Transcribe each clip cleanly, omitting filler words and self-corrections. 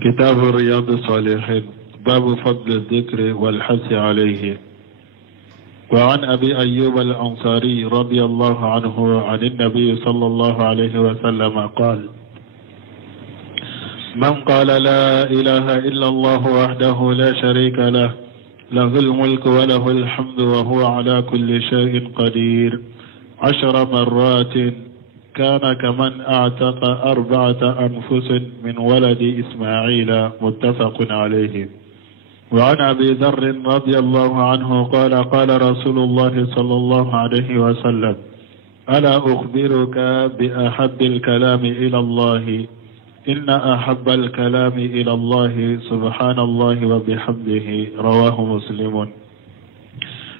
كتاب رياض الصالحين باب فضل الذكر والحث عليه. وعن أبي أيوب الأنصاري رضي الله عنه عن النبي صلى الله عليه وسلم قال: من قال لا إله إلا الله وحده لا شريك له له الملك وله الحمد وهو على كل شيء قدير 10 مرات كان كمن أعتق 4 أنفس من ولد إسماعيل. متفق عليه. وعن أبي ذر رضي الله عنه قال: قال رسول الله صلى الله عليه وسلم: ألا أخبرك بأحب الكلام إلى الله؟ إن أحب الكلام إلى الله سبحان الله وبحمده. رواه مسلم.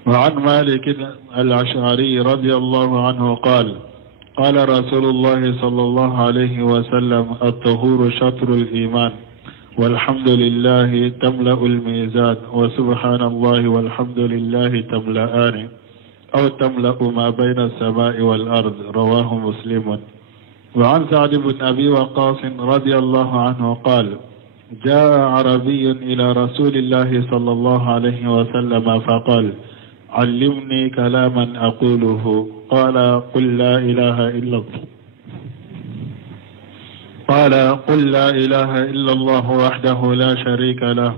وعن مالك الأشعري رضي الله عنه قال: قال رسول الله صلى الله عليه وسلم: الطهور شطر الإيمان، والحمد لله تملأ الميزان، وسبحان الله والحمد لله تملأان أو تملأ ما بين السماء والأرض. رواه مسلم. وعن سعد بن أبي وقاص رضي الله عنه قال: جاء عربي إلى رسول الله صلى الله عليه وسلم فقال: علمني كلاما أقوله. قال: قل لا إله إلا الله. قال: قل لا إله إلا الله وحده لا شريك له،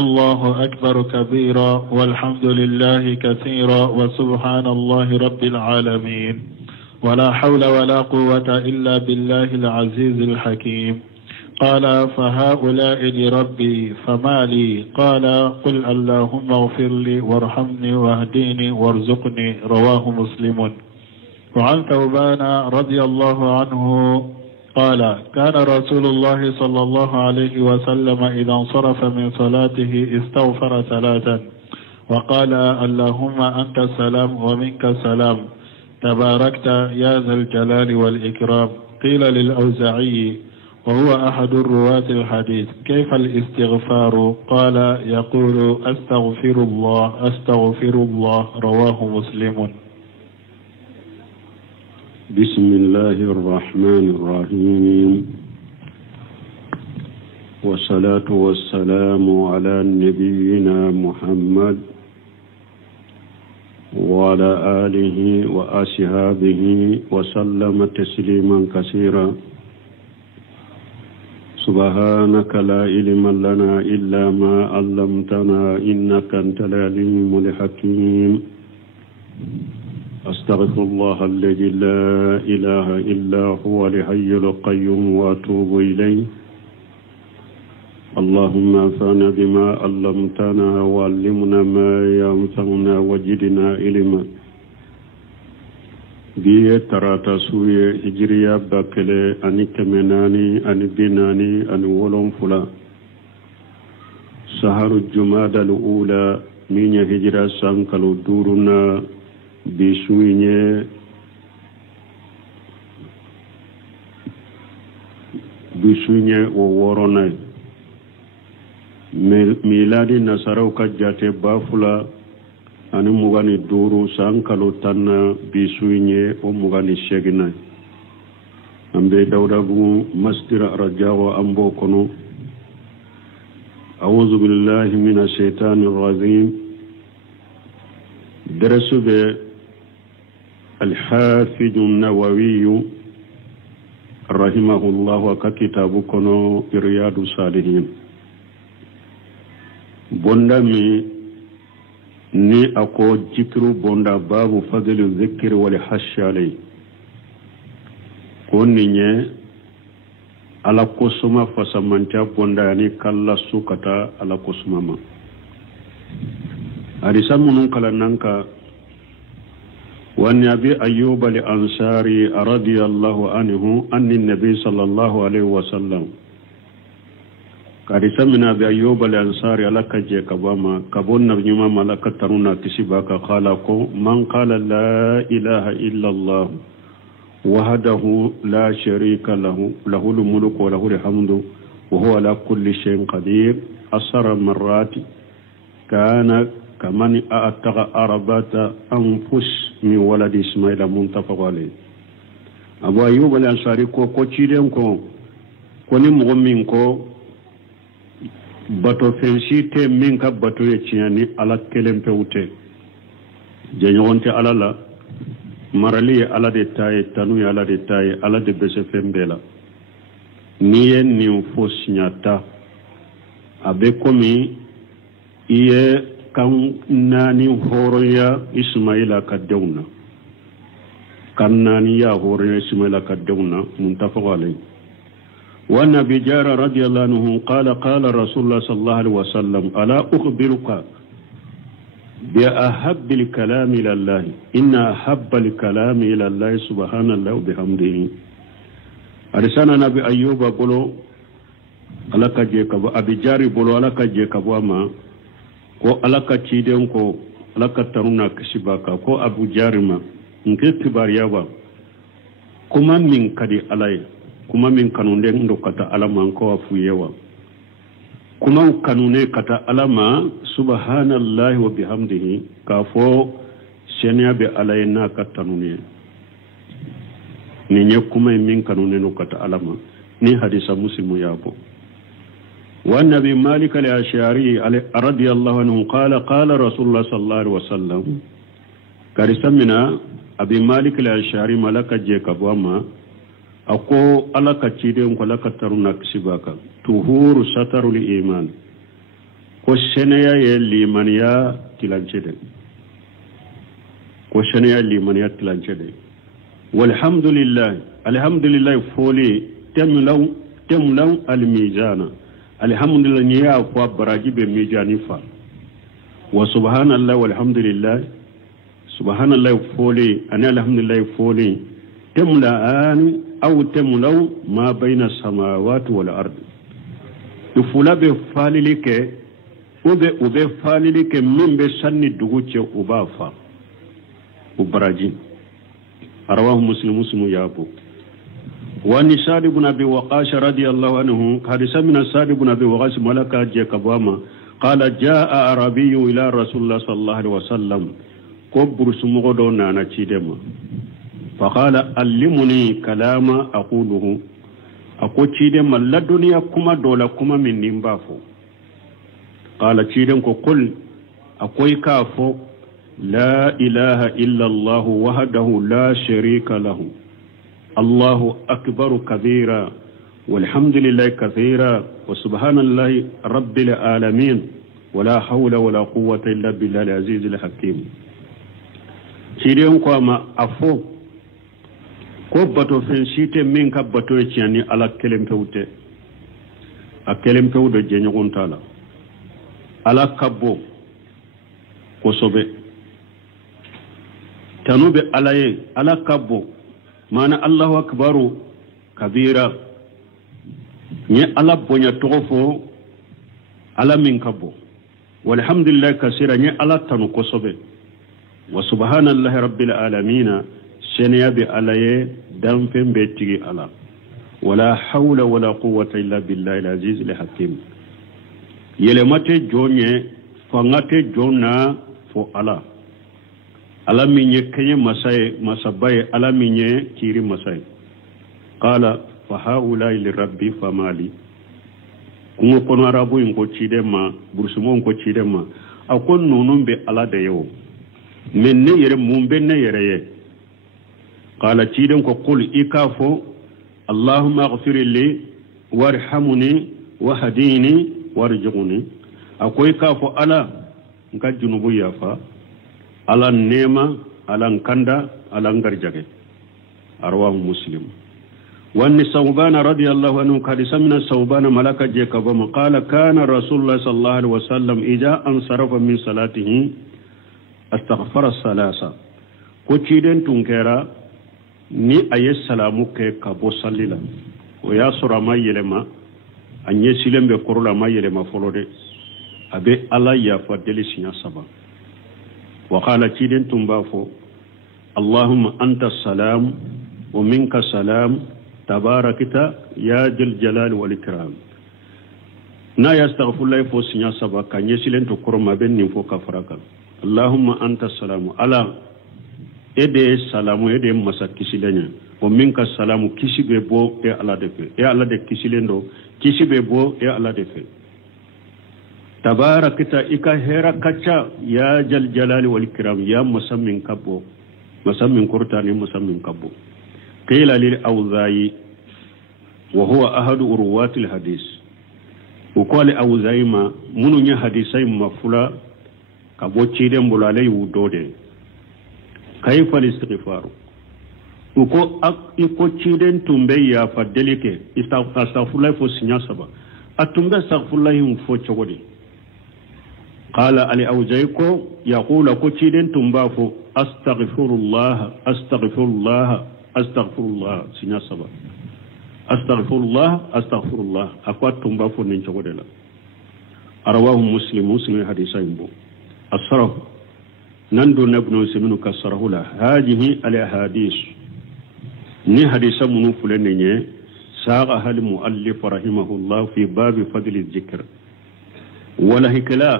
الله أكبر كبيرا، والحمد لله كثيرا، وسبحان الله رب العالمين، ولا حول ولا قوة إلا بالله العزيز الحكيم. قال: فهؤلاء لربي فما لي؟ قال: قل اللهم اغفر لي وارحمني واهديني وارزقني. رواه مسلم. وعن ثوبان رضي الله عنه قال: كان رسول الله صلى الله عليه وسلم إذا انصرف من صلاته استغفر 3 وقال: اللهم أنت السلام ومنك السلام، تباركت يا ذا الجلال والإكرام. قيل للأوزاعي وهو أحد الرواة الحديث: كيف الاستغفار؟ قال: يقول: أستغفر الله أستغفر الله. رواه مسلم. بسم الله الرحمن الرحيم، والصلاة والسلام على نبينا محمد وعلى آله وأصحابه وسلم تسليما كثيرا. سبحانك لا علم لنا إلا ما علمتنا إنك أنت العليم الحكيم. أستغفر الله الذي لا إله إلا هو الحي القيوم وأتوب إليه. اللهم انفعنا بما علمتنا وعلمنا ما ينفعنا وزدنا علما. بيه تراتا سوية هجريا باكلي أني كمناني أني بناني أني ولون فلا سهر الجمادى الأولى من هجرة سانكالو دورنا bisuñe o woronay miladi nasaraw ka jate bafula ani mugani duru sankalo tanna bisuñe o mugani seginay ambe dawdagu masdira rajawa ambo kono. a'udhu billahi minash shaitanir rajim. درسوا الحافظ النووي رحمه الله ككتابكم رياض الصالحين. بندمي ني أكو ذكر بندا باب فضل الذكر والحث عليه. كوني على قسمة فسمنتا بندا ني كلا سكتا على قسمة ما. أرسمون كلا نانكا. وأن أبي أيوب الأنصاري رضي الله عنه أن النبي صلى الله عليه وسلم قد سمنا أبي أيوب الأنصاري لك جي كباما كبون نبنيما ملكة ترونا كسباك خالقو من قال لا إله إلا الله وحده لا شريك له له الملك وله الحمد وهو على كل شيء قدير 10 مرات كان كمن أعتق 4 أنفس من ولد إسماعيل. منتفق عليه. أبو أيوب الأنصاري كو تشيلين كو كوني مغمين كو bato fensite min ka bato ye tiɲani ala kelen pewute jeɲɔgɔn tɛ ala la marali ye ala de ta ye tanu ye ala de ta ye ala de bɛ se fɛn bɛɛ la n'i ye nin fo siɲata a bɛ komi i ye kan naani hɔrɔnya ismaila ka denw na kan naani y'a hɔrɔnya ismaila ka denw na muntafaq alayhi وعن أبي جار رضي الله عنه قال قال رسول الله صلى الله عليه وسلم ألا أخبرك بأحب الكلام إلى الله إن أحب الكلام إلى الله سبحان الله وبحمده أرسلنا نبي أيوب بلو ألا كجيكب أبي جاري بلو ألا كجيكب وما ko ala ka ciden ko ala ka taruna kasibaka ko abu jarima nke kibariya ba kuma min kadi alai kuma min kanunde ndo kata alama ko afu yewa kuma kanune kata alama subhanallahi wa bihamdihi ka fo senya be alai na katanune ni nye kuma min kanune no kata alama ni hadisa muslimu yabo وأن أبي مالك الأشعري رضي الله عنه قال قال رسول الله صلى الله عليه وسلم كرسمنا أبي مالك الأشعري ملك جيكب وما أقو ألك تشيدهم ولك ترونك سباكا تهور ستر الإيمان كوشنيا يليمانيا تلانشده كوشنيا يليمانيا تلانشده والحمد لله الحمد لله فولي تملو الميزان alhamdulillah ni ya kwa baraji be mejani fa wa subhanallah walhamdulillah subhanallah foli ani alhamdulillah foli temla an aw temlaw ma bayna samawati wal ard ifula be falilike ube falilike min be sanni duguce ubafa ubaraji arawahu muslim yabu وأن سعد بن أبي وقاص رضي الله عنه حدث من سعد بن أبي وقاص ملكا جكباما قال جاء عربي إلى رسول الله صلى الله عليه وسلم كبر سمغدون أنا تشيدما فقال علمني كلام أقوله أقول تشيدما لا دنيا كما دولا كما من نمبافو قال تشيدما قل أقول كافو لا إله إلا الله وحده لا شريك له الله أكبر كبيرا والحمد لله كثيرا وسبحان الله رب العالمين ولا حول ولا قوة إلا بالله العزيز الحكيم سيريون كما أفو كوباتو فنسيتي من كباتو يتياني على كلم فوتي أكلم فوتي جنيغون تالا على كبو كوسوبي تنوبي على كبو mana Allahu akbaru kabira ni ala bonya tofo ala min kabo walhamdulillah kaseera ni ala tanu kosobe wa subhanallahi rabbil alamin senya bi alaye dan fembe tigi ala wala hawla wala quwwata illa billahi alaziz alhakim yele mate jonye fangate jonna fo ala ala minye kenye masabaye ala minye kiri masay qala fa haula li rabbi famali kungo kono arabu inko chidema bursumo inko chidema akon nonumbe ala da yo menne yere mumbe ne yere ye qala chiden ko qul ikafo allahumma ighfir li warhamni wahdini warzuqni akoy kafo ala nka junubu yafa ala nema ala kanda ala ngarjage arwahu muslim وأن ثوبان رضي الله عنه قد سمنا ثوبان ملك جيكبما قال كان رسول الله صلى الله عليه وسلم إذا انصرف من صلاته استغفر الثلاثة كوتشيدن تنكرا ni aye salamu ke kabo sallila o ya sura mayelema anye silembe korula mayelema folode abe ala ya fadeli sinya saba wa qala chiden tumbafo allahumma anta salam wa minka salam tabarakita ya jal jalal wal ikram na yastaghfirullah fo sinya saba kanye silen to koroma ben ni fo kafaraka allahumma anta salam ala ede salamu ede masa kisilenya o minka salamu kisibe bo e ala defe e ala de kisilendo kisibe bo e ala defe tabarakta ika hera kacha ya jal jalali wal kiram ya musammin kabbo musammin qurtani musammin kabbo qila lil awza'i wa huwa ahadu urwatil hadis وقال أوزاي ما منو ني حديثاي مفلا كبو تشيدن بولالي ودودي كيف الاستغفار وكو اكو تشيدن تومبي يا فدليك استغفر الله فو سنيا سبا اتومبي استغفر الله فو تشودي قال علي أوزايكو يقول كو تشيدن تومبا فو استغفر الله استغفر الله استغفر الله سنيا سبا أستغفر الله أقوات تنبافو ننشغل لا أرواه مسلم حديثا ينبو الصرف نندو نبنو سمنو كالصرف لا هذه الأحاديث ني حديثا منو فلنيني ساقها المؤلف رحمه الله في باب فضل الذكر ولا هكلا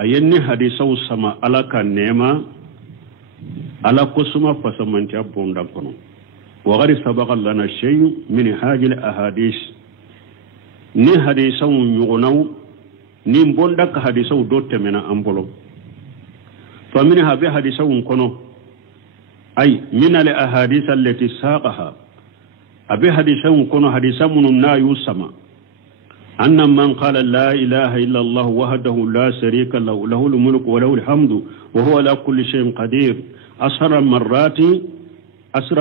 أيني حديثا وسما على كنيما على قسمة فسمنتي أبون دانكونو وغير سبق لنا شيء من هذه الأحاديث ني حديثا يغنو ني بوندك حديثا دوت من أمبولو فمنها بحديثا كنو أي من الأحاديث التي ساقها أبي حديثا كنو حديثا من النايو سما أن من قال لا إله إلا الله وحده لا شريك له له الملك وله الحمد وهو على كل شيء قدير أسرى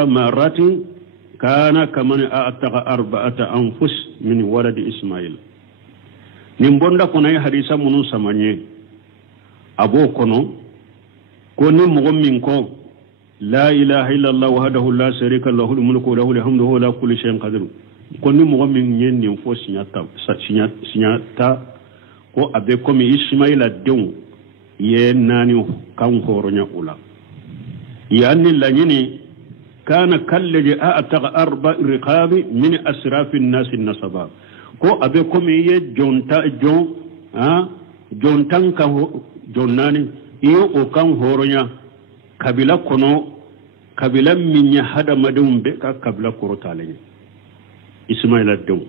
مرات كان كمن أعتق 4 أنفس من ولد إسماعيل نمبوندا كنا حديثا منو سمانيه أبو كنو كوني مغمينكو لا إله إلا الله وحده لا شريك له الملك وله الحمد وهو على كل شيء قدير كوني مغمين نينفو سيناتا ko abe komi Ismaila dew ye nani kan horonya ula yani lanyini kana kalladhi a'taqa 4 riqab min asrafi an-nas an-nasaba ko abe komi ye jontan ka jonnani iyo o kan horonya kabila kono kabila minya hada madum be ka kabila korotale Ismaila dew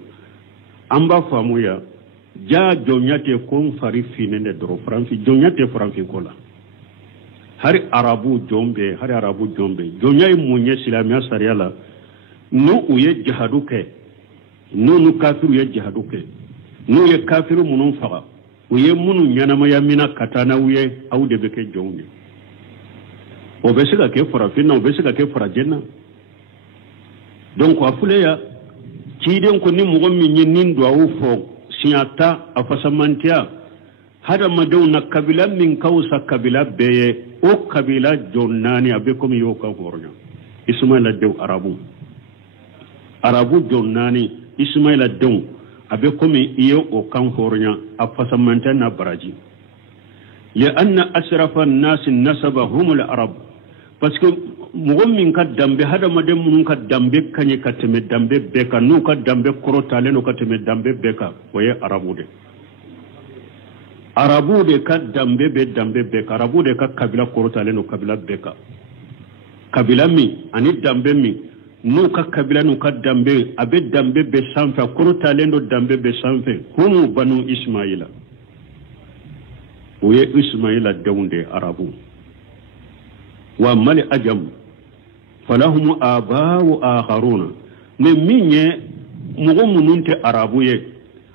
amba famuya ja jonyate kon fari finene dro franfi jonyate franfi kola hari arabu jombe jonyay munye silamiya sariyala no uye jahaduke no kafiru ye jahaduke no ye kafiru munun faga uye munu nyanama ya mina katana uye au de beke jonge obesika ke farafina obesika ke farajenna donc afule ya kiden ko ni mugo minye nindo awu fo sinyata afasamantia hada madawna kabila min kausa kabila beye o kabila jonnani abe komi yoka gornya Ismaila dew arabu jonnani Ismaila dew abe komi iyo o kan gornya afasamanta na baraji ya anna asrafa an-nas nasaba humul arab parce que mugom min ka dambe hada madem mun ka dambe kanye ka teme dambe beka nu ka dambe korotale no ka teme dambe beka oye arabu de ka dambe beka arabu de ka kabila korotale no kabila beka kabila mi ani dambe mi nu ka kabila nu ka dambe abe dambe be sanfa korotale no dambe be sanfe humu banu Ismaila oye Ismaila dawnde arabu wa mali ajam falahum aba'u akharuna ne minye mugumununte arabu ye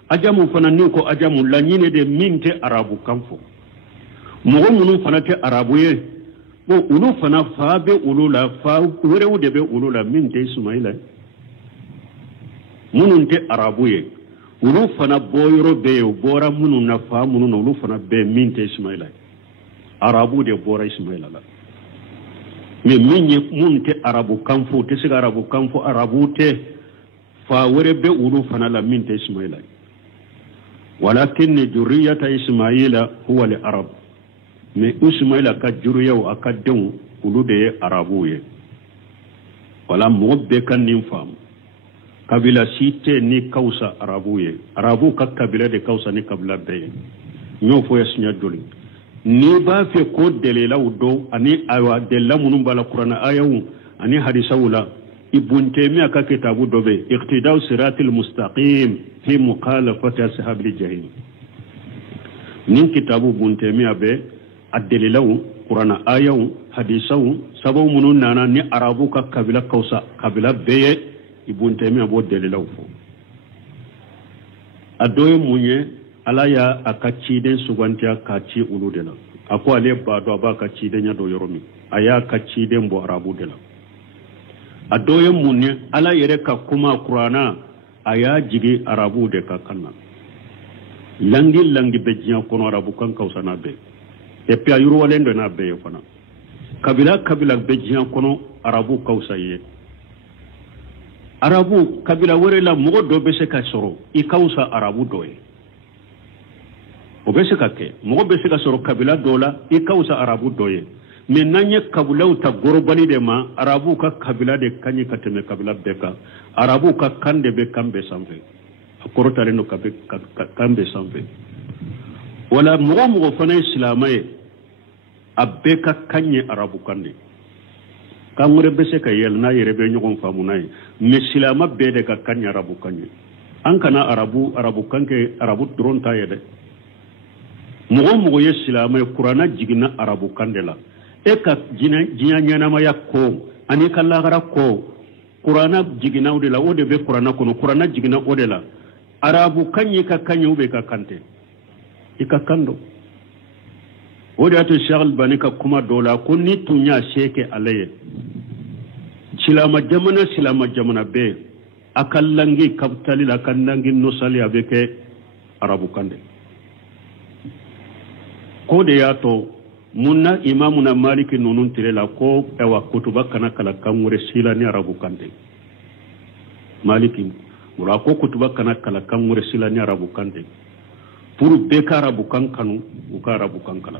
ajamu fana ni ko ajamu la nyine de minte arabu kamfo mugumunun fana te arabu ye bo ulu fana fa be ulula fa werewu de be ulula minte Ismaila mununte arabu ye ulu fana boyro be bora munun na fa munun ulu fana be minte Ismaila arabu de bora Ismaila la mais minye munte arabu kamfo te siga arabu kamfo arabu te fa were be ulu fana la minte Ismaila walakin juriyata Ismaila huwa li arab mais Ismaila ka juriya wa akadun ulu de arabu ye wala mobbe kan nim fam kabila site ni kausa arabu ye arabu ka kabila de kausa ni kabila be nyo fo yasnya doli ni ba fe ko delela udo ani awa della munum bala qur'ana ayawu ani hadisawula ibn taymiya ka kitabu dobe iqtida'u siratil mustaqim fi muqalafati ashabil jahim nin kitabu buntemiya be addelilaw qur'ana ayaw hadisaw sabaw munun nana ni arabu ka kabila kausa kabila beye ibuntemiya bo delilaw fo adoye munye ala ya akachide sugantia kachi uludela ako ale bado aba kachide nya do yoromi aya kachide mbo arabu dela adoye munye ala yere ka kuma qur'ana aya jigi arabu de ka kanna langi bejiya kono arabu kan kausa na be e pe ayuru walendo na be fana kabila bejiya kono arabu kausa ye arabu kabila wore la mogo do be se ka soro I kausa arabu doye o be se ka ke mogo be se ka soro kabila dola I kausa arabu doye mais nanye kabila uta gorobali de ma arabu ka kabila de kanyi kateme kabila beka arabu ka kande be kambe sambe akorota reno kambe sambe wala mogo fana islamaye abeka kanye arabu kande kamure bese ka yel na yere be nyogon famunay mesilama be de ka kanye arabu kanye an kana arabu kanke arabu dron ta yede mogo ye silama qur'ana jigina arabu kandela e ka jinya nyana ma yakko ani kala gara ko qur'ana jigina odela ode be qur'ana kono qur'ana jigina odela arabu kanye ka kanye ube ka kante ikakando ode ato shagal banika kuma dola ko ni tunya sheke alaye silama jamana be akallangi kabtali la kandangi nosali abeke arabu kande ko de yato munna imamuna maliki nunun tirela ko ewa kutuba kana kala kamure sila ni arabu kande maliki mura ko kutuba kana kala kamure sila ni arabu kande pour beka arabu kan kanu uka arabu kan kala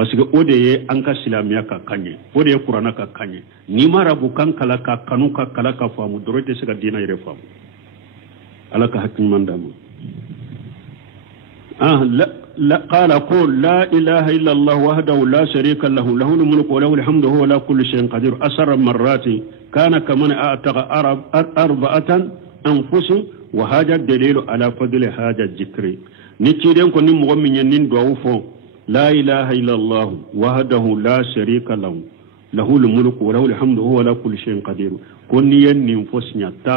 parce que odeye anka silamiya ka kanye odeye qur'ana ka kanye ni marabu kan kala ka kanu ka kala ka famu dorote se ka dina yere famu ala ka hakim mandamu la qala qul la ilaha illa allah wahdahu la sharika lahu lahul mulku wa lahul hamdu huwa ala kulli shay'in qadir asara marrati kana kaman a'taqa arba'atan anfusi wa haja dalilu ala fadli haja dhikri ni ciden ko ni mo min nin do wufo لا إله إلا الله وحده لا شريك له له الملك وله الحمد وهو على كل شيء قدير كوني نفوس نياتا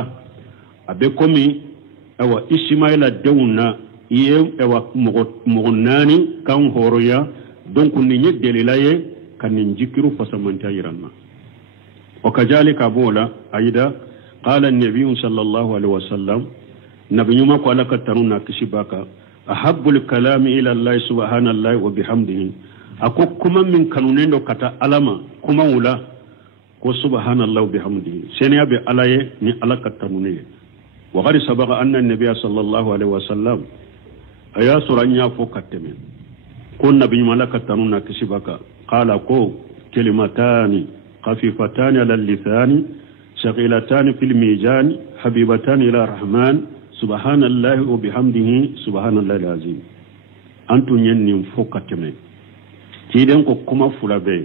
أبكمي أو إسماعيل دونا أو مغناني كان هوريا دونك نيجي دليلاي كان نجكرو فسمنتا يرنا وكذلك أبولا أيضا قال النبي صلى الله عليه وسلم نبي ما قال كترنا كشباكا أحب الكلام إلى الله سبحانه الله وبحمده أكو كما من كانونين كتا ألما كما ولا كو سبحان الله وبحمده سنيا بألاي ني ألا كتنوني وقد سبق أن النبي صلى الله عليه وسلم أيا سرانيا فو كتمين كون نبي ملك تنونا كسبك قال كو كلمتان خفيفتان على اللسان ثقيلتان في الميزان حبيبتان إلى الرحمن سبحان الله وبحمده سبحان الله العظيم أنتم ينين فوقتمي تيدن كما فلابي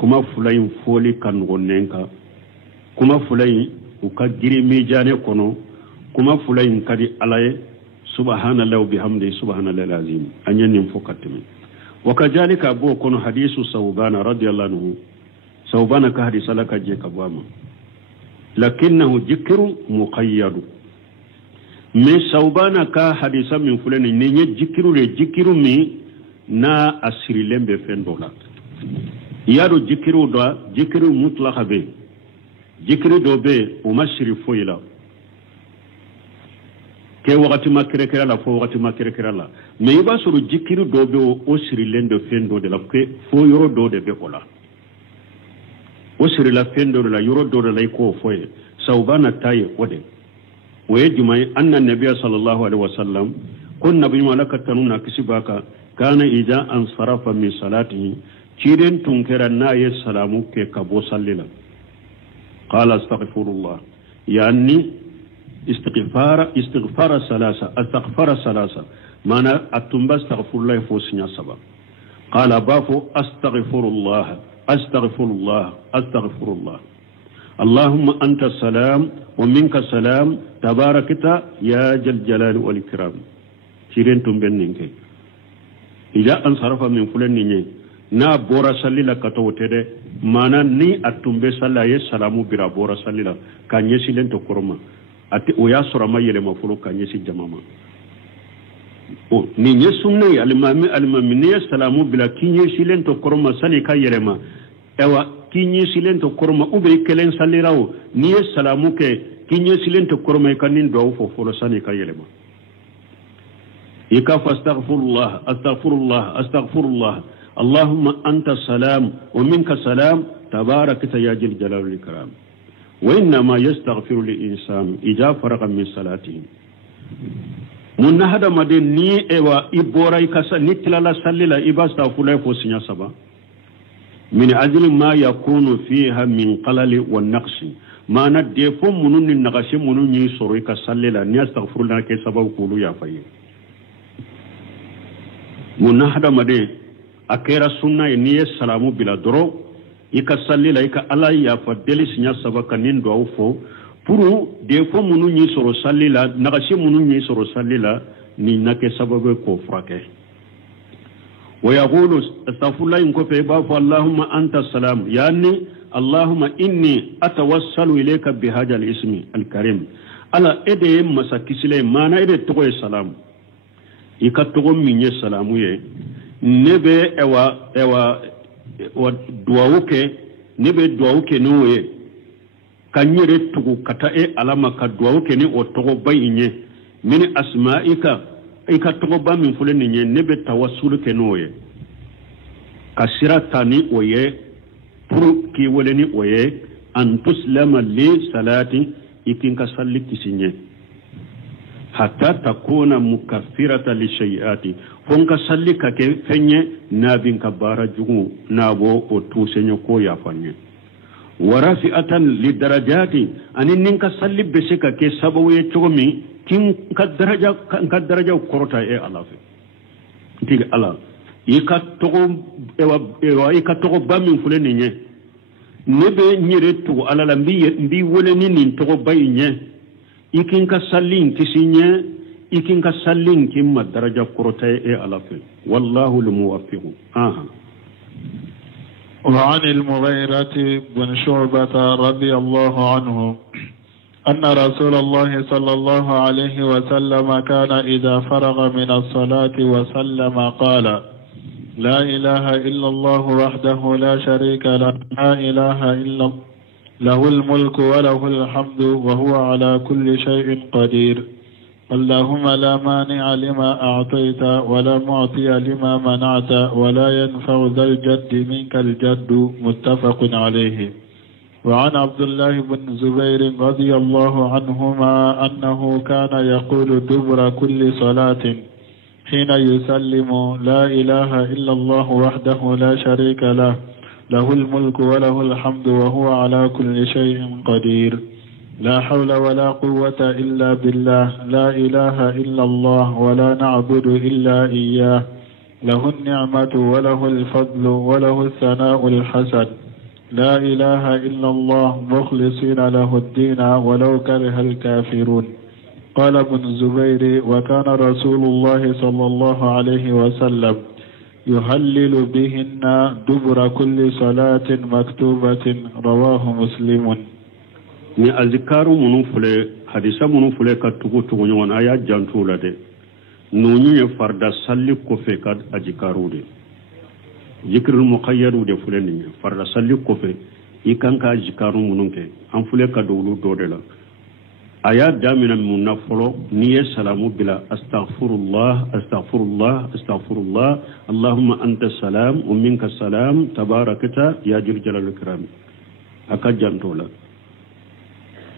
كما فلاين فولي كان غنينكا كما فلاين وكجري ميجاني كونو كما فلاين كدي علي سبحان الله وبحمده سبحان الله العظيم أن ينين فوقتمي وكذلك أبو كونو حديث ثوبان رضي الله عنه ثوبان كحديث لك جيك أبواما لكنه ذكر مقيد mais saubana ka hadisa min fulani nenye jikiru mi na asiri lembe fendola yaro jikiru mutlaka be jikiru do be o mashiri foila ke wakati makirekera la fo wakati makirekera la mais iba suru jikiru do be o siri lembe fendo de la ke fo yoro do de be kola o siri la fendo de la yoro do de la ko foye saubana taye ode ويجمع أن النبي صلى الله عليه وسلم كن نبي ملكة تنونا كسباك كان إذا انصرف من صلاته كيرين تنكر الناي السلام كبو صللا قال استغفر الله يعني استغفار ثلاثة معنى التنبى استغفر الله فوسنيا سبا قال بافو استغفر الله اللهم أنت السلام ومنك السلام تباركت يا جل جلال والإكرام تيرين تنبنينك ija an sarafa min fulen ni na bora sallila kato tede mana ni atumbe salla ye salamu bira bora sallila kanye silen to koroma ati o ya sora mayele mafulo kanye si jamama o ni nye sunne alimami ni salamu bila kinye silen to koroma sali ka yelema ewa kinye silen to koroma ube kelen sallirawo ni salamu ke kinye silen to koroma kanin do fo folo sani ka yelema ika fastaghfirullah astaghfirullah اللهم أنت السلام ومنك السلام تبارك يا ذي الجلال والإكرام وإنما يستغفر الإنسان إذا فرغ من صلاته من هذا مدين ني إيوا إبورا يكسا نتلا سللا إبا استغفر فوسيا سبا من أجل ما يكون فيها من قلل والنقص ما ندفو منون النقص منون يسوري كسللا ني استغفر لنا كي سبا وقولوا يا فاي من هذا مدين akera sunna ni salamu bila doro ika sallila ika ala ya fadeli sinya sabaka nin do fo puru de fo munu ni soro sallila nagashi munu ni soro sallila ni nake sababu ko frake wa yaqulu astaghfirullah in ko fe ba fa allahumma anta salam yani allahumma inni atawassalu ilayka bi hadha al-ismi al-karim ala ede masakisile mana ede to salam ika to minye salamu ye nebe ewa duawuke nebe duawuke noye kanyere tugu kata alama ka duawuke ni otogo bayinye mini asma'ika ika togo ba min fuleni nye nebe tawassul ke noye kasira tani oye puru ki weleni oye an tuslama li salati ikinka salli kisinye hatta takuna mukaffirata li shay'ati fonka salli kake fenye nabin kabara jugu nabo o tusenyo ko ya fanye warafi'atan li darajati anin ninka salli beseka ke sababu ye chogomi kin ka daraja korota e alafi tiga ala ika togo bamin fuleni nye nebe nyire to alala mbi woleni nin togo bayinye ikin ka sallin kisinye ikin ka sallin kimma daraja korota e alafi wallahu almuwaffiq وعن المغيرة بن شعبة رضي الله عنه أن رسول الله صلى الله عليه وسلم كان إذا فرغ من الصلاة وسلم قال لا إله إلا الله وحده لا شريك له لا إله إلا الله له الملك وله الحمد وهو على كل شيء قدير اللهم لا مانع لما أعطيت ولا معطي لما منعت ولا ينفع ذا الجد منك الجد متفق عليه. وعن عبد الله بن زبير رضي الله عنهما أنه كان يقول دبر كل صلاة حين يسلم لا إله إلا الله وحده لا شريك له له الملك وله الحمد وهو على كل شيء قدير لا حول ولا قوة إلا بالله لا إله إلا الله ولا نعبد إلا إياه له النعمة وله الفضل وله الثناء الحسن لا إله إلا الله مخلصين له الدين ولو كره الكافرون. قال ابن زبير وكان رسول الله صلى الله عليه وسلم يهلل بهن دبر كل صلاة مكتوبة رواه مسلم. ni azikaru munu fule hadisa munu fule ka tugu nyon aya jantula de nonu ye farda salli ko fe ka azikaru de zikrul muqayyadu de fule ni farda salli ko fe ikanka azikaru munu ke an fule ka dowlu do de la aya damina munna folo ni ye salamu bila astaghfirullah allahumma anta salam wa minka salam tabarakata ya jalal ikram aka jantola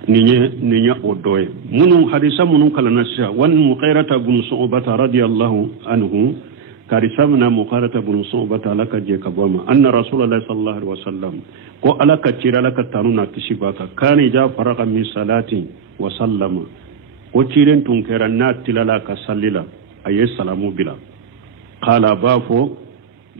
ninya odoye munu hadisa munu kala nasha wan muqayrata bin su'bata radiyallahu anhu karisamna muqayrata bin su'bata laka je kabama anna rasulullah sallallahu alaihi wasallam ko alaka tira laka tanuna kishibaka kani ja faraqa min salati wa sallama ko tiren tun keranna tilala ka sallila ayi salamu bila qala bafo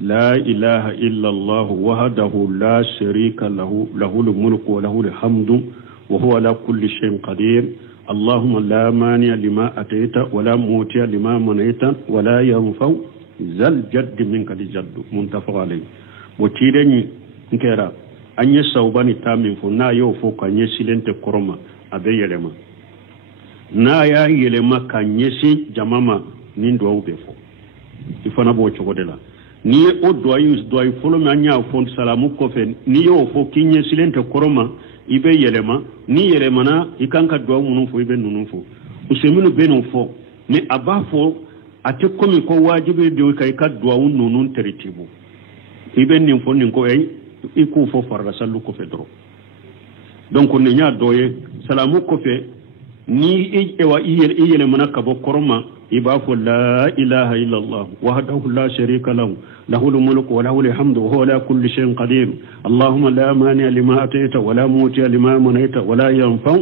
la ilaha illa allah wahdahu la sharika lahu lahul mulku wa lahul hamdu وهو على كل شيء قدير اللهم لا مانع لما أتيت ولا موتي لما منيت ولا ينفع zal jadd minka li jadd muntafaq alayhi bo tideni nkera anye saubani tamin fo na yo fo ka nye silente koroma abe yelema na ya yelema ka nyesi jamama nindo ube fo ifana bo chogodela ni o doyi folo me anya fo salamu ko fe ni yo fo kinye silente koroma ibe yelema ni yelema na ikanka do munun fo ibe nunun fo useminu benu fo ni abafo ate komi ko wajibi de kay ka do nunun teritibu ibe nin fo nin ko iku fo farra sallu ko fe dro donc on nya doye salamu ko fe ni ewa iyele manaka bo koroma iba fo la ilaha illa allah wahdahu la sharika lahu lahul mulku wa lahul hamdu wa huwa ala kulli shay'in qadir allahumma la mani lima atayta wa la muti lima manayta wa la yanfa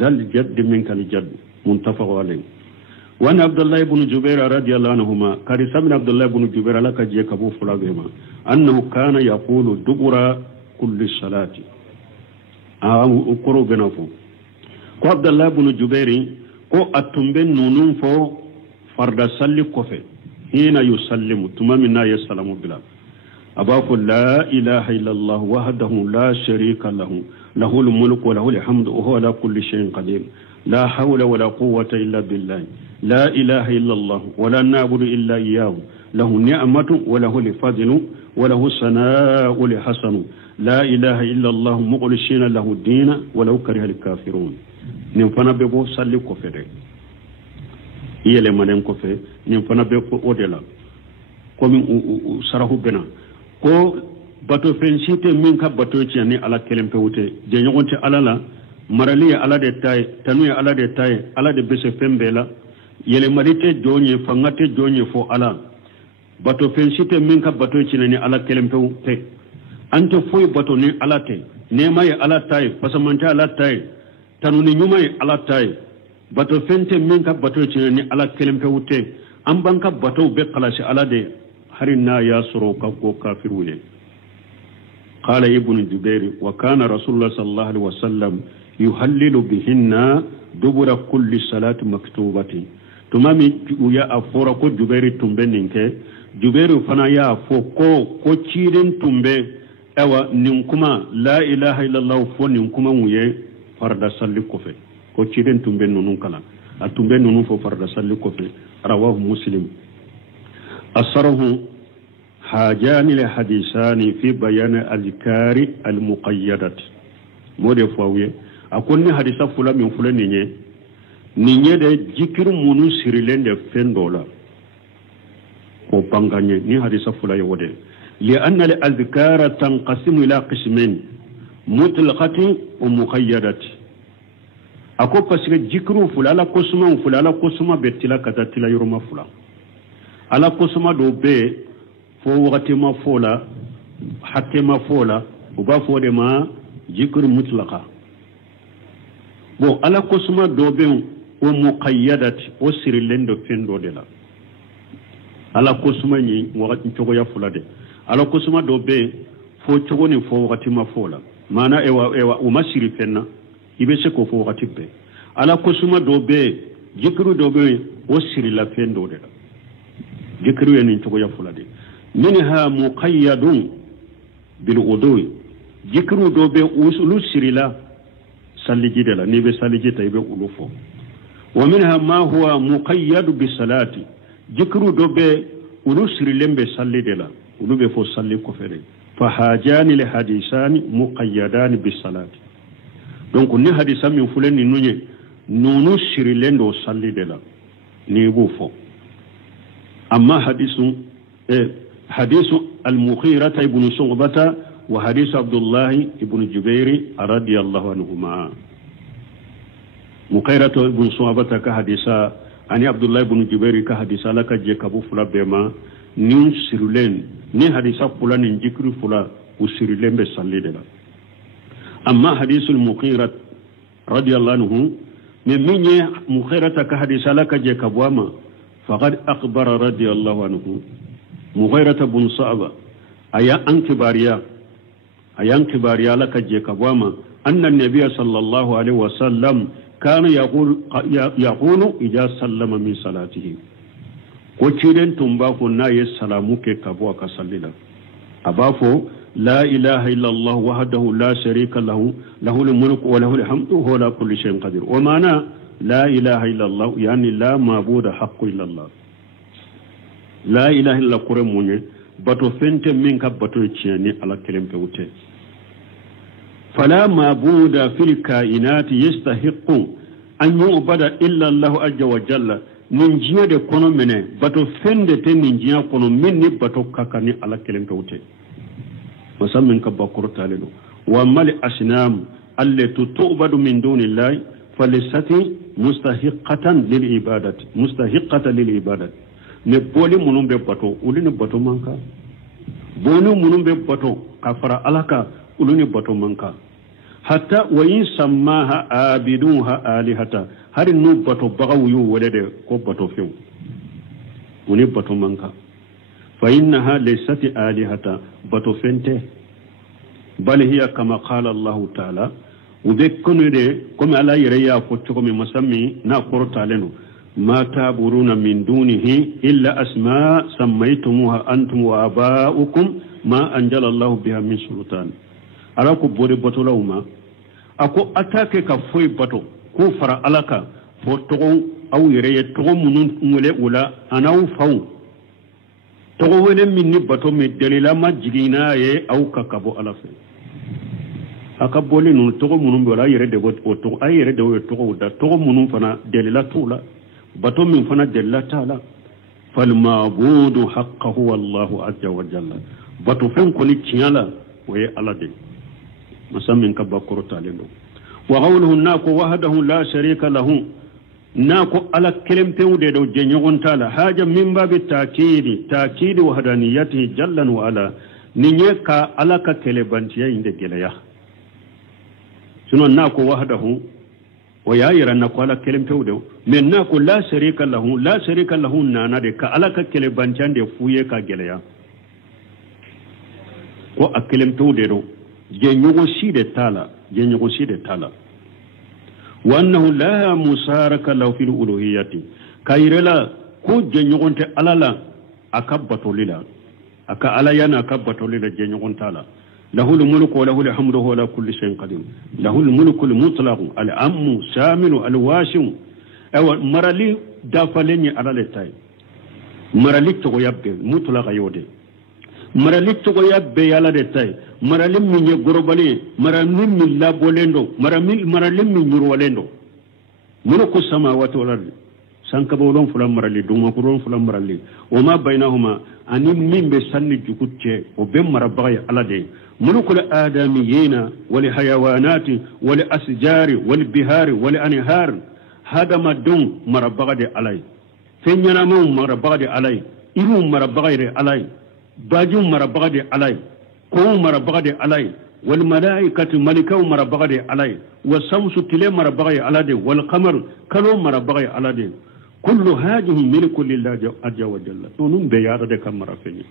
zal jadd minka al jadd muntafaq alayhi wa an abdullah ibn jubair radiyallahu anhuma kari sabna abdullah ibn jubair alaka je kabu fulabema annahu kana yaqulu dubura kulli salati ukuru benafu ko abdullah ibn jubair ko atumbe nunun fo farda salli kofe hina yusallimu tumamina yasalamu bila abafu la ilaha illa allah wahdahu la sharika lahu lahul mulku wa lahul hamdu wa huwa ala kulli shay'in qadir la hawla wa la quwwata illa billah la ilaha illa allah wa la na'budu illa iyyahu lahu ni'matu wa lahu al-fadlu wa lahu sana'u hasanu la ilaha illa allah muqlishina lahu ad-din wa law kariha al-kafirun nim fana be bo salli ko fede yele manen ko fe nim fana be ko odela ko min sarahu bena ko bato fensite min ka bato ci ni ala kelem pewute je nyogonte ala la marali ala de tay tanu ala de tay ala de bese fembela yele marite jonye fangate jonye fo ala bato fensite min ka bato ci ni ala kelem pewute ante foy bato ni ala te ne may ala tay pasamanta ala tay tanu ni nyumay ala tay bato fente min ka bato ci ni ala kelem pewute am banka bato be qalasi ala de harina ya suru ka ko kafirule قال ابن جبير وكان رسول الله صلى الله عليه وسلم يهلل بهن دبر كل صلاة مكتوبة تمامي يا أفورا كو جبير تنبنينك جبير فنا يا أفو كو تشيرين تنبي أوا ننكما لا إله إلا الله فو ننكما ويه فرد صلي كوفي كو تشيرين تنبي ننون كلا التنبي ننون فو فرد صلي كوفي رواه مسلم أصره حاجان لحديثان في بيان الذكار المقيدة مودي فاوي أكون حديثا فلا من فلا نيني ده ذكر منو سيرلين ده فين دولا او بانغاني ني حديثا فلا يودي لأن الأذكار تنقسم إلى قسمين مطلقة ومقيدة أكو بسك ذكر فلا لا قسمة فلا لا قسمة بتلا كتلا يرما فلا على قسمة دو بي fo wakati ma fola hakke ma fola uba fode ma jikr mutlaqa bo ala kusuma dobe o muqayyadat o sirilendo fendo de la ala kusuma ni wakati togo ya fola de ala kusuma dobe fo togo ni fo wakati ma fola mana ewa o masiri fenna ibe se ko fo wakati be ala kusuma dobe jikru dobe o sirila fendo de la jikru ni togo ya fola de منها مقيد بالوضوء ذكر دوبه وصول سريلا سالجي دلا نيبه سالجي تايبه اولوفو ومنها ما هو مقيد بالصلاه ذكر دوبه وصول سريلمبه سالي دلا ولوبه فو سالي كوفري فحاجان لحديثان مقيدان بالصلاه دونك ني حديثا من فلان نوني نونو سريلندو سالي دلا نيبو فو اما حديث حديث المغيرة ابن شعبة وحديث عبد الله ابن جبير رضي الله عنهما مغيرة ابن شعبة كحديث عن عبد الله ابن جبير كحديث لك جيكابو فلا بما نين سيرلين ني حديث فلان ذكر فلا وسيرلين بسالي دلا اما حديث المغيرة رضي الله عنه من مغيرة كحديث لك جيكابو فقد أخبر رضي الله عنه مغيرة بن صعبة أيا أنكباريا لك جيكابواما أن النبي صلى الله عليه وسلم كان يقول إذا سلم من صلاته ko ciden tumba ko na ye salamu ke kabo ka sallila abafo la ilaha illa allah wahdahu la sharika lahu lahul mulku wa lahul hamdu huwa ala kulli shay'in qadir wa mana la ilaha illa allah yani la mabuda haqqu illa allah la ilaha illa qure munye bato fente min ka bato ciani ala kelempe wute fala mabuda fil kainati yastahiqu an yu'bada illa allah azza wa jalla nin jiya de kono mene bato fende te nin jiya kono min ni bato kakani ala kelempe wute musammin ka bakuru talilu wa mal asnam allati tu'badu min dunillahi falisati mustahiqatan lil ibadati ne boli munum be bato ulini bato manka boni munum be bato kafara alaka ulini bato manka hatta wa in sammaha abiduha alihata har nu bato bagawu yu walede ko bato few uni bato manka fa innaha laysat alihata bato fente bal hiya kama qala allah ta'ala ubekunide comme ala yiriya ko to comme masami na korta lenu ما تعبرون من دونه إلا أسماء سميتموها أنتم وآباؤكم ما أنزل الله بها من سلطان أراكم بوري بطو لهما أكو أتاكي كفوي بطو كفر ألكا فتغو أو يري تغو منون مولي أولا أنا وفو تغو ولم مني بطو من دليل ما جينا أو ككبو ألفي أكبولي نون تغو منون بولا يري دي بطو أي يري دي تغو دا تغو منون فنا دليل تولا bato min fana jalla ta'ala fal ma'budu haqqahu wallahu azza wa jalla bato fen ko ni tiala waye alade musammin ka bakuru talendo wa qawluhu nako wahdahu la sharika lahu nako ala kelem pewde do jenyon ta'ala haja min babi takidi wahdaniyati jalla wa ala ninye ka ala ka kelebantiya inde gelaya sunon nako wahdahu ويا نقول كلام تودو من نقول لا شريك له نانا دي كألا كلام بانجان دي فويه كجليا وأكلم تودو جنوغسي دي تالا وأنه لا مسارك له في الألوهية كايرلا كو جنوغن تألا لا أكبتو للا أكا ألا يانا أكبتو للا جنوغن تالا له الملك وله الحمد وهو على كل شيء قدير له الملك المطلق الأم شامل الواسع أو مرالي دافلني على التاي مرالي تغيب مطلق يودي مرالي تغيب على التاي مرالي من يغربلي مرالي من لا بولندو مرالي من يرولندو ملك السماوات والأرض سانكبولون فلان مرالي دوما كرون فلان مرالي وما بينهما أني من بسني جكوتشي وبين مربعي على دي ملك الآدميين والحيوانات والأشجار والبهار والأنهار هذا ما دون مربعي علي فين ينامون مربعي علي إلو مربعي علي باجو مربعي علي قوم مربعي علي والملائكة ملكو مربعي علي والشمس تلي مربعي على دي والقمر كلو مربعي على دي كل هذه ملك لله عز وجل نون بيار de kamara fenye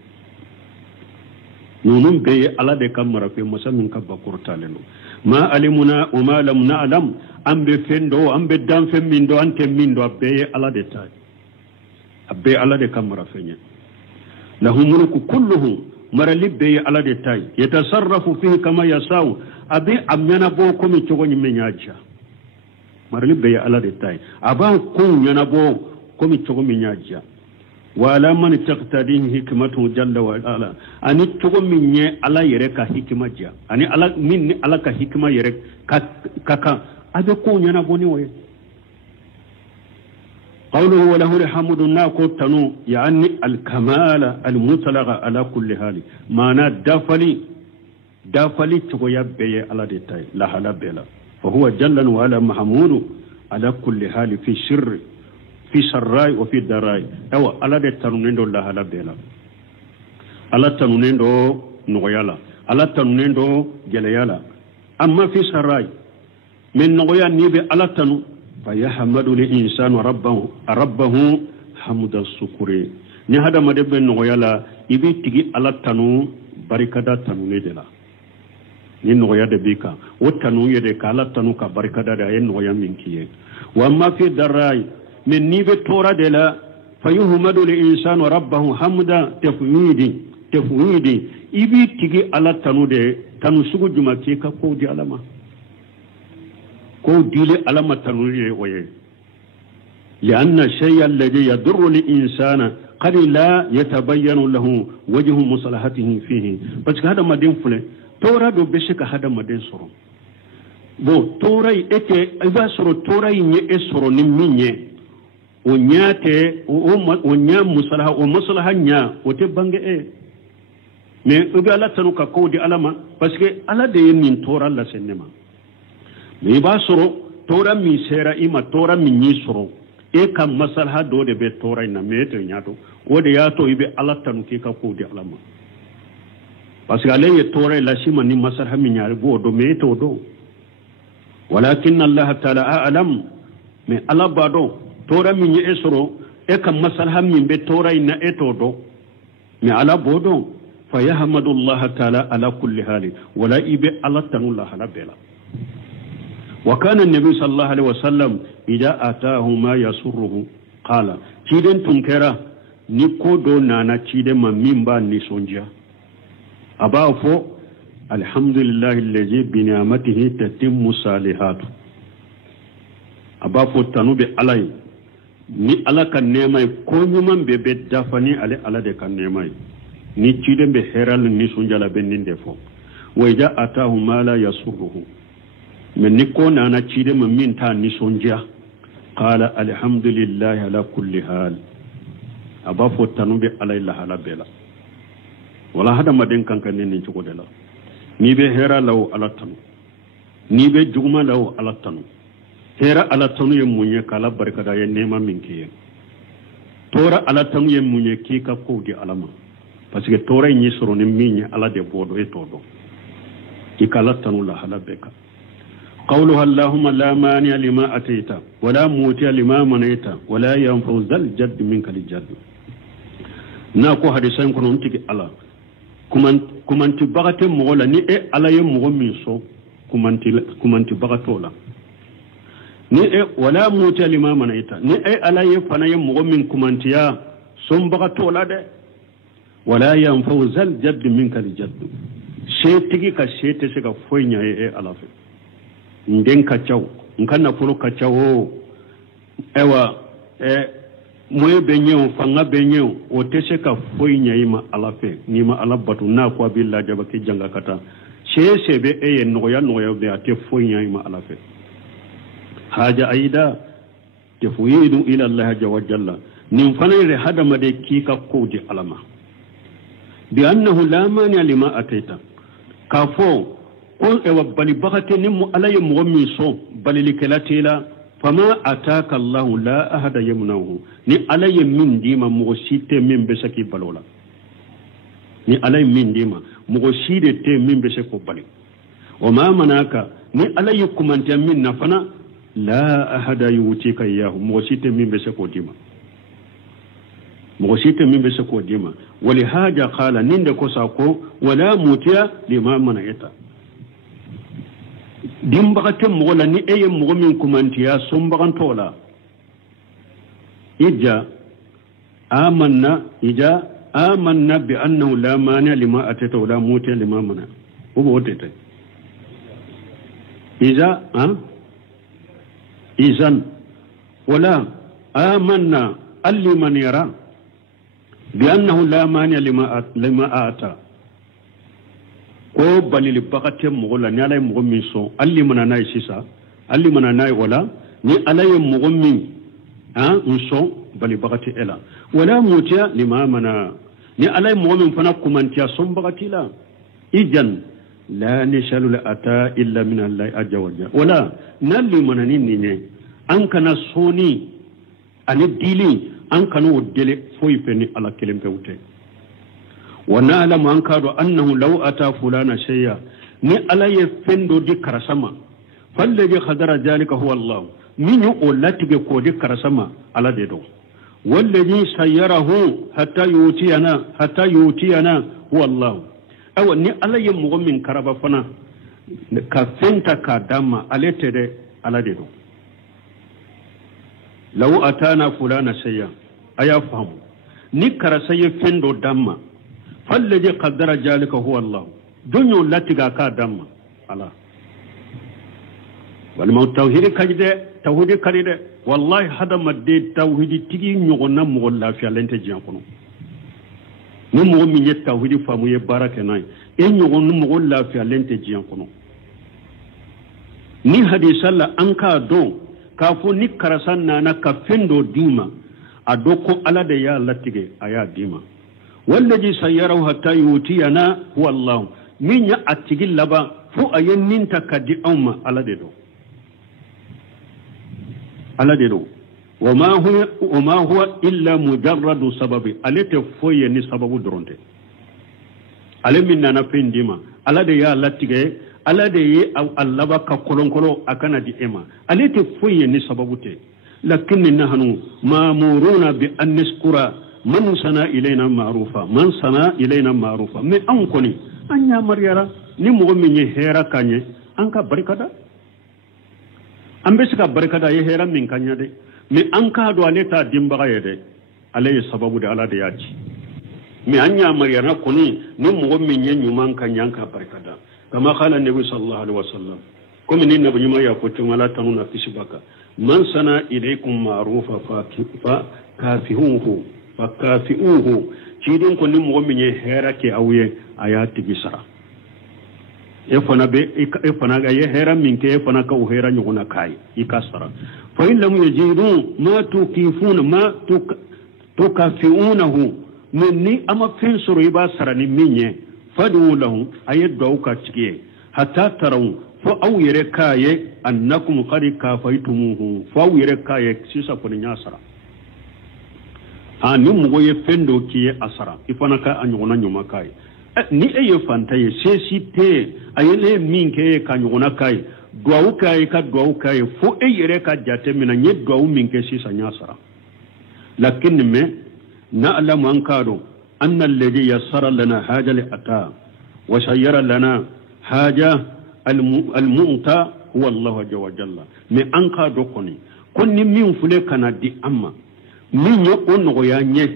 nunun beye ala de kamara fe musammin kabba kurtalelo ma alimuna wa ma lam na'lam ambe fendo ambe dan femmindo ante mindo beye ala de tay abbe ala de kamara fenye lahu mulku kulluhu marali beye ala de tay yatasarrafu fihi kama yasau abi amyana bo komi chogoni menyaja marali beye ala de tay aba ko nyana bo komi chogomi nyaja wala man taqtadihi hikmatu jalla wa ala ani chogomi nye ala yere ka hikma ja ani ala min ala ka hikma yere kaka abe ko nyana boni woye qawluhu wa lahu alhamdu nako tanu yani alkamala almutlaq ala kulli hali mana dafali chogo yabbe ala de tay la hala bela fa huwa jalla wa ala mahmudu ala kulli hali fi sirri fi sarrai wa fi darai awa ala de tanunendo la hala bela ala tanunendo noyala ala tanunendo gelayala amma fi sarrai min noya nibe ala tanu fa yahmadu li insanu rabbahu hamda sukuri ni hada madebe noyala ibi tigi ala tanu barikada tanune de la ni noya de bika o tanu yede ka ala tanu ka barikada de ay noya minkiye wa amma fi darai من نيب تورا دلا فيهمد الإنسان ربه حمدا تفويدي إبي تيجي على تنسوق جماكيكا كودي علما كودي علما تنودي ويه لأن الشيء الذي يضر الإنسان قد لا يتبين له وجه مصلحته فيه بس هذا ما دين فله تورا دو بشك هذا ما دين سرو بو تورا إيه إذا سرو تورا يني سرو نميني ونياته ونيا مصلحة ومصلحة نيا وتبانج إيه mais ubi ala tanu ka kodi alama parce que ala de yin tora la senema mais ba soro tora mi sera ima tora mi ni soro e kam masalha do de be tora ina mete nyato o de yato ibe ala tanu ke ka kodi alama parce que ale ye tora la sima ni masalha mi nyaare go do mete do walakin allah ta'ala a'lam mais ala bado tora mi ni esoro e kam masalha mi be tora ina eto do mais ala bodo فيحمد الله تعالى على كل حال ولا يبي الله تنو الله على بلا وكان النبي صلى الله عليه وسلم إذا أتاه ما يسره قال تيدن تنكرا نيكو دو نانا تيدن ما ميمبا نيسونجا أبا الحمد لله الذي بنعمته تتم الصالحات أبا تنو بعلي ni ala kan nemay ko nyuman be be dafani ale ala de kan nemay ni ciden be heral ni sunjala beninde fo wayja atahu mala yasurruhu men ni ko nana cide ma min ta ni sonja qala alhamdulillah ala kulli hal aba fo tanube alay la hala bela wala hada maden kanka ni ci ko de la ni be hera law ala tanu ni be juguma law ala tanu hera ala tanu ye munye kala barkada ye nema minkiye tora ala tanu ye munye ki ka ko di alama parce que tora ñi soro ni miñi ala de bodo e todo ki kala tanu la hala beka qawluha allahumma la mani lima ataita wala muti lima manaita wala yanfu zal jadd minka li jadd na ko hadisan ko non tigi ala kumanti bagate mo la ni e ala ye mo mi so kumanti bagatola ni e wala muti lima manaita ni e ala ye fana ye mo min kumantiya so bagatola de wala yanfu zal jadd minka li jadd shetigi ka shete se ka foynya e alafe nden ka chaw nkanna furo ka chawo ewa moye benyew fanga benyew o tese ka foynya ima alafe ni ma alabatu na ko billa jaba ki janga kata sebe e noya be ate foynya ima alafe haja aida tafwidu ila allah jalla nin fanere hadama de kika kodi alama بأنه لا مانع لما أتيت كافو قل وبالي بغتي نمو على يمغمي صو بل لكلاتيلا فما أتاك الله لا أحد يمنعه ني على يمين ديما مغسيت من بسكي بلولا ني على يمين ديما مغسيت من بسكي بلي وما مناك ني على يكم أنت من نفنا لا أحد يوتيك إياه مغسيت من بسكي ديما مغسيت من بسكو ديما ولهذا قال نند كوساكو ولا موتيا لما منعتا ديم بغتم ولا ني اي مغمن كومانتيا سومبغان تولا آمنا بأنه لا مانع لما أتيت ولا موتيا لما منع هو وتت إذن ولا آمنا اللي من يرى بأنه لا مانع لما آتا ko balili bakate mogola ni alay mogo min so alli mana nay sisa alli mana nay wala ni alay mogo min so bali bakate ela wala mutiya lima mana ni alay mogo min fana kumantiya son bakati la ijan la nishalu la ata illa min allah azza wa jalla wala nalli mana ni ne an kana soni ani dili an kanu dele foyi feni ala kelem pewte wa na'lamu an kadu annahu law ata fulana shay'a ni ala ye fendo di karasama fallaji khadara zalika huwa allah min yu'latige ko di karasama ala de do wallazi sayyarahu hatta yutiyana huwa allah aw ni ala ye mugo min karaba fana ka fenta ka dama alete de ala de do law atana fulana shay'a aya fahamu ni karasa ye fendo damma fallaji qaddara jalika huwa Allah dunyo latiga ka damma ala wal maut tawhid kalide wallahi hada madde tawhid tigi nyogona mo lafiya lente jiyan kono ni mo mi ye tawhid famu ye baraka nay e nyogona mo lafiya lente jiyan kono ni hadisa la anka do ka fo ni karasan na ka fendo dima adoko ala de ya latige aya dima wallazi sayyarahu hatta yutiyana huwa Allah min ya atigi laba fu ayen ninta kadi umma ala de do وما هو إلا مجرد سبب alete foye ni sababu doronte ale minna na pendima ala de ya latige ala de ye allaba ka kolonkolo akana di ema alete foye ni sababu te lakinni nahnu ma'muruna bi an nashkura man sana ilayna ma'rufa me an koni anya mariyara ni mo min ye hera kanye an ka barkada an be sika barkada ye hera min kanya de me an ka do aleta dimbaga ye de alaye sababu de ala de yaji me anya mariyara koni ni mo min ye nyuman kanya an ka barkada kama qala nabi sallallahu alaihi wasallam kuma ni nabi ma ya ko tumala tanuna kisibaka man sana ilaykum ma'rufa fa kafi'uhu cidin ko ni mo min ye hera ke awye ayati bisara e fana ga ye hera min ke fana ka hera nyuguna kai ikasara fa in lam yajidu ma tukifuna ma tukafi'unahu minni ama fin suru iba sarani minye fadu lahu ayaddu ka cike hatta tarawu fa aw yare kaye annakum qad kafaitumuhu fa aw yare kaye sisa ko nyasara ani mugo ye fendo kiye asara ifana ka anyuguna nyuma kai ni eye fanta ye sesite ayele minke ka nyuguna kai duawu kai fo eyere ka jate mina nye duawu minke sisa nyasara lakin me na'lamu an kado anna alladhi yassara lana haja li ata wa shayyara lana haja al-mu'ta huwa Allah jalla me an kado koni konni min fule kana di amma min yo onno ya nye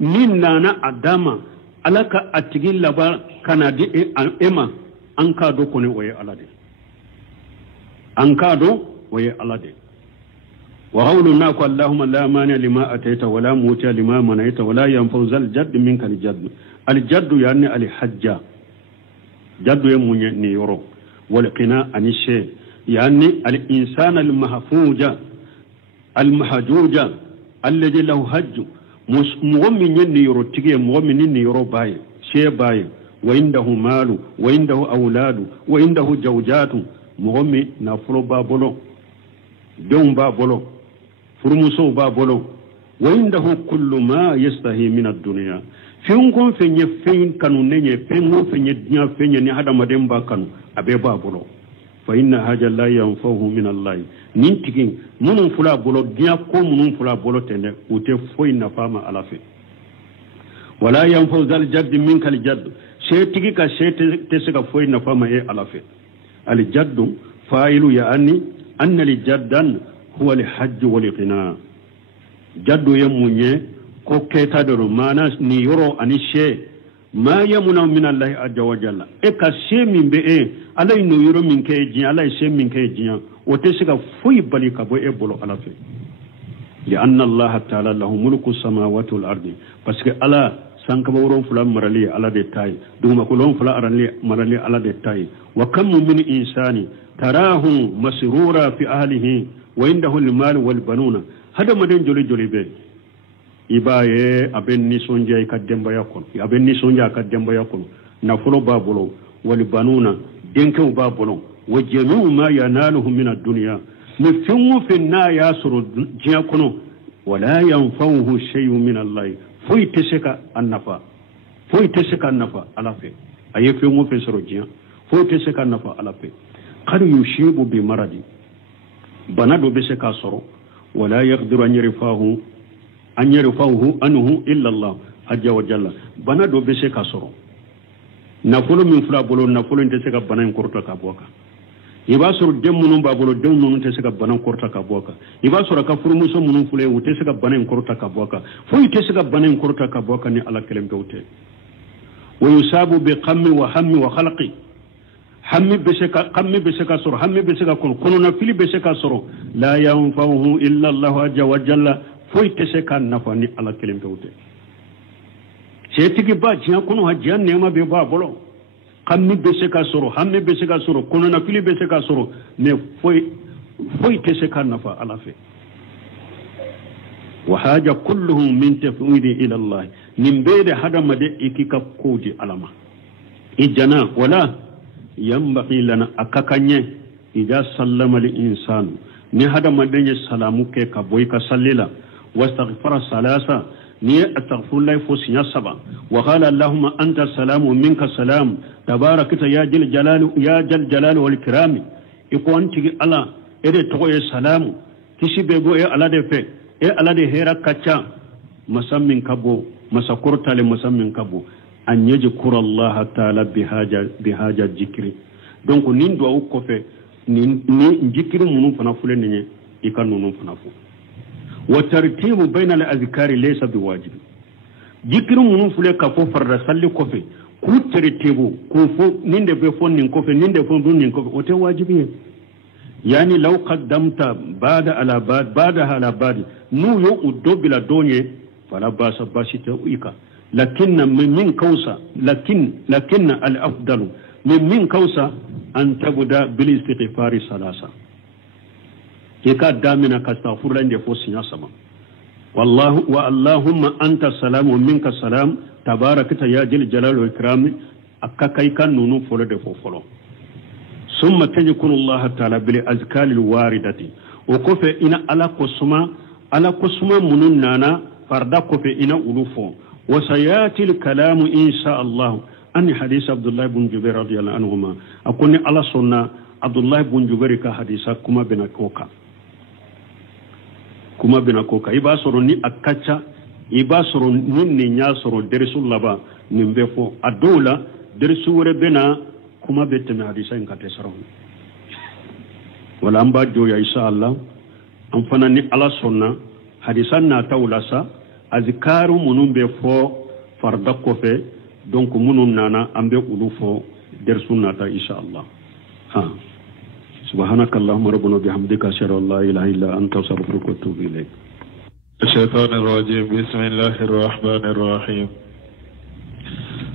min nana adama alaka atigi laba kana di ema an kado koni waye alade wa qawluna ka allahumma la mani lima ataita wala muti lima manaita wala yanfau zal jadd minka al jadd yani al hajja jadd yamunye ni yoro wal qina anishe yani al insana al mahfuja al mahjuja alladhi lahu hajj mu'min ni yoro tige mu'min ni yoro baye she baye wa indahu malu wa indahu awladu wa indahu zawjatu mu'min na fulo babolo don babolo furmuso babolo wa indahu kullu ma yastahi min ad-dunya fin gon fenye fen kanu nenye fen mo fenye nya fenye ni hada maden ba kanu abe babolo fa inna haja la yanfahu min Allah nin tigin munun fula bolo dia ko munun fula bolo tene ute foi na fama alafi wala yanfahu zal jadd minka al jadd sey tigi ka sey te sega foi na fama e alafi al jadd fa'ilu ya anna li jaddan huwa li hajj wal qina jaddu yamunye ko keta do mana ni yoro ani she ma yamuna min Allah azza wa jalla e ka she min be e alay no yoro min kay ji alay she min kay ji o te siga fuy bali ka bo e bolo ala fe li anna Allah ta'ala lahu mulku samawati wal ardi parce que ala sanka bawron fulan marali ala de tay duma ko lon fula arali marali ala de tay wa kam min insani tarahu masrura fi ahlihi wa indahu al-mal wal banuna hada maden joli be ibaye aben ni sonja ka demba yakon aben ni sonja ka demba yakon na fulo babulo wal banuna denke babulo wa jami'u ma yanaluhu min ad-dunya mifimu fi na yasuru jiya kono wala yanfa'uhu shay'un min Allah foi teseka annafa alafe ayefe mo fe soro jiya foi teseka annafa alafe qad yushibu bi maradi banado be se ka soro wala yaqdiru an yarfahu anhu illa Allah azza wa jalla banado be se ka soro nafolo min fula bolo nafolo inte se ka banan korto ka boka ibasoro dem munun babolo dem munun te sega banan korta ka boka ibasoro ka furmuso munun fule o te sega banan korta ka boka fo te sega banan korta ka boka ni ala kelem gawte wa yusabu bi qammi wa hammi wa khalqi hammi beseka qammi beseka soro hammi beseka kono na fili beseka soro la yanfa'uhu illa Allah azza wa jalla fo te seka nafa ni ala kelem gawte setigi ba jiya kono hajjan nema be ba bolo hammi beseka soro hammi beseka soro kono na fili beseka soro me foi te seka nafa ala fe wa haja kulluhum min tafwidi ila Allah nimbede hadama de ikika kodi alama ijana wala yambaqi lana akakanye ida sallama li insan ni hadama de salamu ke ka boy ka sallila wastaghfara salasa ni astaghfirullah fo sinya saba wa qala allahumma anta salamu minka salam tabarakta ya jal jalal wal ikram iko anti ala ede to e salamu kisibe go e ala de fe e ala de hera kacha masammin kabo masakurta le masammin kabo an yajkura allah ta'ala bihaja jikri donc nin do ko fe ni jikri munun fana fule ne ikan nunun fana fu wa tartibu bayna al azkari laysa biwajib jikri munun fule ka fo farda salli ko fe ku tartibu ko fo ninde be fon nin ko fe ninde fon dun nin ko fe o te wajibi yani law qaddamta ba'da ala ba'd nu yo uddo bila donye fala basa basita uika lakin min kausa lakin al afdalu min kausa an tabuda bil istighfari salasa yaka damina kastaghfir lande fo sinya sama wallahu wa allahumma anta salamu minka salam tabarakta ya jil jalal wal ikram akakai kan nunu folo de fo folo summa tajkuru allah ta'ala bil azkar al waridati o ko fe ina ala kusuma munun nana farda ko fe ina ulufo wa sayati al kalam insha Allah an hadith Abdullah ibn Jubair radiyallahu anhuma akuni ala sunna Abdullah ibn Jubair ka hadisa kuma binakoka iba soro ni akacha iba soro ni nya soro derisul laba nimbefo adola derisu wore bena kuma beteme hadisa en kate saro wala amba joya insha Allah an fana ni ala sunna hadisan na tawlasa azkaru munun be fo farda ko fe donc munun nana ambe ulufo der sunnata insha Allah ha subhanaka allahumma rabbuna bihamdika ashhadu an la ilaha illa anta astaghfiruka wa atubu ilayk الشيطان الرجيم بسم الله الرحمن الرحيم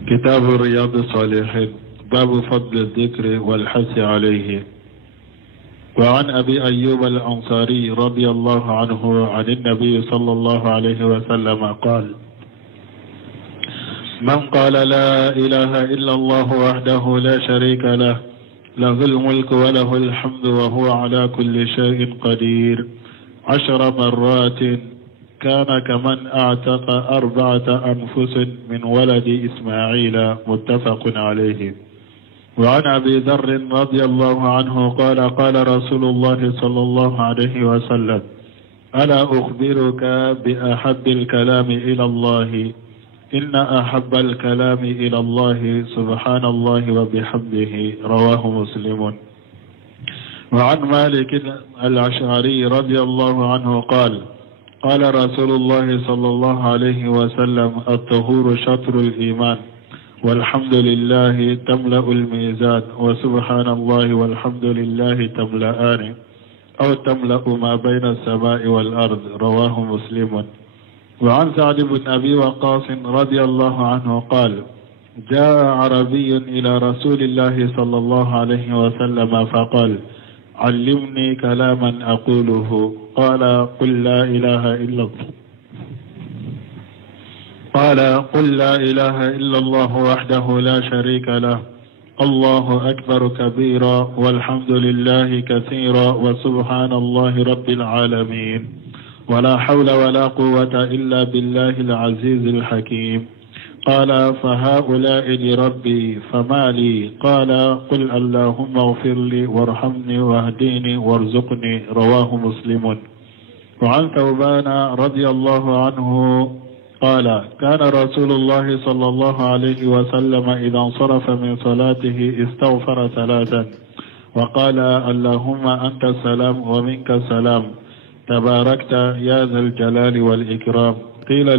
كتاب رياض الصالحين باب فضل الذكر والحث عليه وعن أبي أيوب الأنصاري رضي الله عنه عن النبي صلى الله عليه وسلم قال من قال لا إله إلا الله وحده لا شريك له له الملك وله الحمد وهو على كل شيء قدير 10 مرات كان كمن أعتق 4 أنفس من ولد إسماعيل متفق عليه وعن أبي ذر رضي الله عنه قال قال رسول الله صلى الله عليه وسلم ألا أخبرك بأحب الكلام إلى الله إن أحب الكلام إلى الله سبحان الله وبحمده رواه مسلم وعن مالك الأشعري رضي الله عنه قال قال رسول الله صلى الله عليه وسلم الطهور شطر الإيمان والحمد لله تملأ الميزان وسبحان الله والحمد لله تملأان أو تملأ ما بين السماء والأرض رواه مسلم وعن سعد بن أبي وقاص رضي الله عنه قال جاء عربي إلى رسول الله صلى الله عليه وسلم فقال علمني كلاما أقوله قال قل لا إله إلا الله قال قل لا إله إلا الله وحده لا شريك له الله أكبر كبيرا والحمد لله كثيرا وسبحان الله رب العالمين ولا حول ولا قوة إلا بالله العزيز الحكيم قال فهؤلاء لربي فما لي قال قل اللهم اغفر لي وارحمني واهديني وارزقني رواه مسلم وعن ثوبان رضي الله عنه قال كان رسول الله صلى الله عليه وسلم إذا انصرف من صلاته استغفر 3 وقال اللهم أنت السلام ومنك السلام تباركت يا ذا الجلال والإكرام. قيل